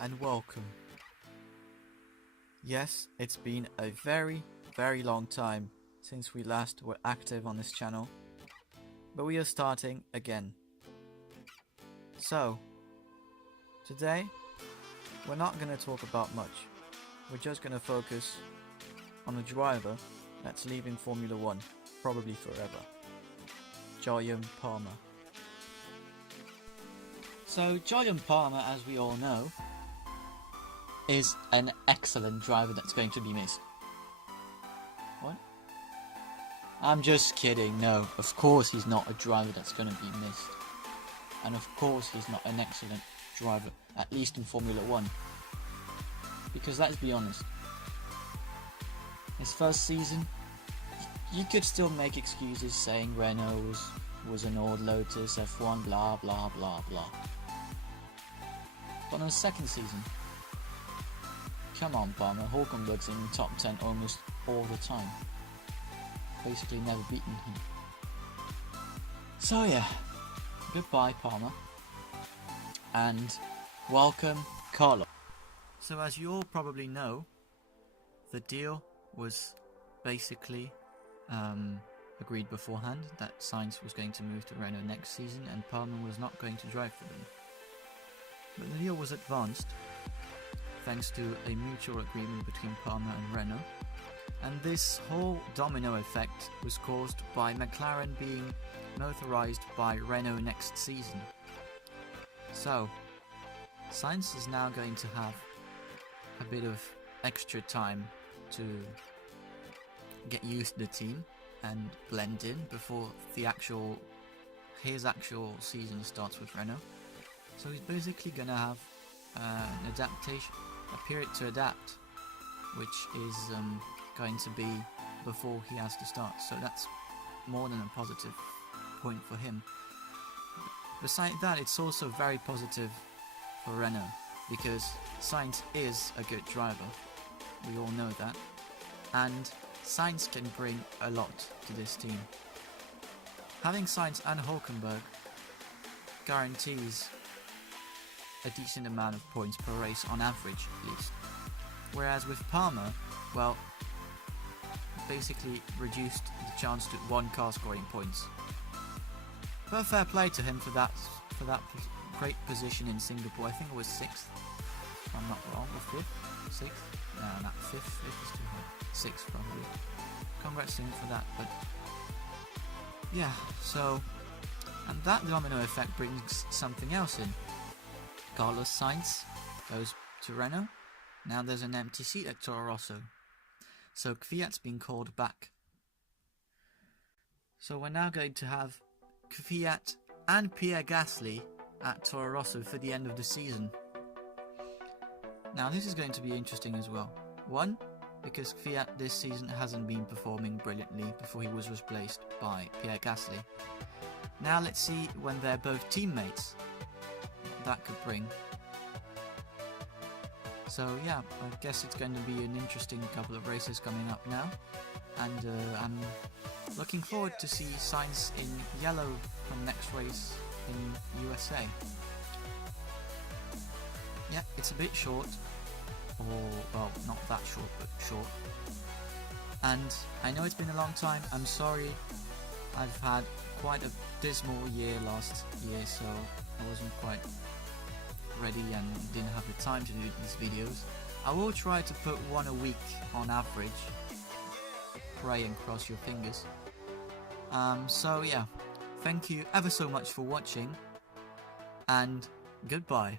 and welcome. Yes, it's been a very long time since we last were active on this channel, but we are starting again. So, today we're not going to talk about much. We're just going to focus on a driver that's leaving Formula 1, probably forever. Jolyon Palmer. So Jolyon Palmer, as we all know, is an excellent driver that's going to be missed. What? I'm just kidding. No, of course he's not a driver that's going to be missed. And of course he's not an excellent driver, at least in Formula 1. Because let's be honest, his first season, you could still make excuses saying Renault was an old Lotus, F1, blah blah blah blah. But on the second season, come on Palmer, Hulkenberg's in the top 10 almost all the time. Basically never beaten him. So yeah, goodbye Palmer. And welcome Carlo. So as you all probably know, the deal was basically agreed beforehand that Sainz was going to move to Renault next season and Palmer was not going to drive for them. But the deal was advanced thanks to a mutual agreement between Palmer and Renault, and this whole domino effect was caused by McLaren being motorized by Renault next season. So Sainz is now going to have a bit of extra time to get used to the team and blend in before his actual season starts with Renault. So he's basically gonna have a period to adapt, which is going to be before he has to start. So that's more than a positive point for him. Besides that, it's also very positive for Renault because Sainz is a good driver. We all know that, and Sainz can bring a lot to this team. Having Sainz and Hulkenberg guarantees a decent amount of points per race on average, at least. Whereas with Palmer, well, basically reduced the chance to one car scoring points. But fair play to him for that great position in Singapore. I think it was 6th, if I'm not wrong, or 5th? 6th? No, not 5th. 5th is too high. 6th probably. Congrats to him for that. But yeah, so, and that domino effect brings something else in. Carlos Sainz goes to Renault. Now there's an empty seat at Toro Rosso. So Kvyat's been called back. So we're now going to have Kvyat and Pierre Gasly at Toro Rosso for the end of the season. Now this is going to be interesting as well. One, because Kvyat this season hasn't been performing brilliantly before he was replaced by Pierre Gasly. Now let's see when they're both teammates what that could bring. So yeah, I guess it's going to be an interesting couple of races coming up now, and I'm looking forward to see Sainz in yellow from next race in USA. Yeah, it's a bit short, or well, not that short, but short. And I know it's been a long time, I'm sorry, I've had quite a dismal year last year, so I wasn't quite ready and didn't have the time to do these videos. I will try to put one a week on average. Pray and cross your fingers. So yeah, thank you ever so much for watching, and goodbye.